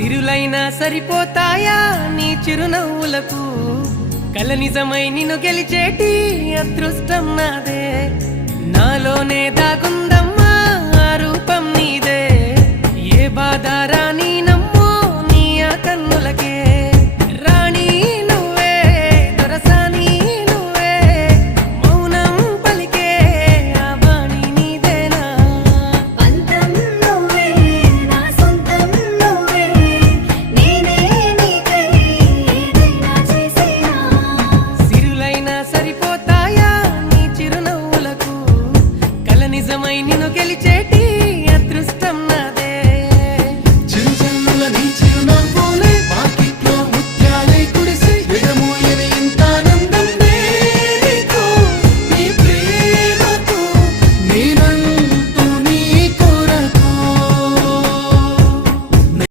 సిరులైనా సరిపోతాయా నీ చిరునవ్వులకు కల నిజమై నిన్ను గెలిచేటి అదృష్టం నాదే నాలోనే దాగుందమ్మా ఆ రూపం నీదే ఏ బాధ రాని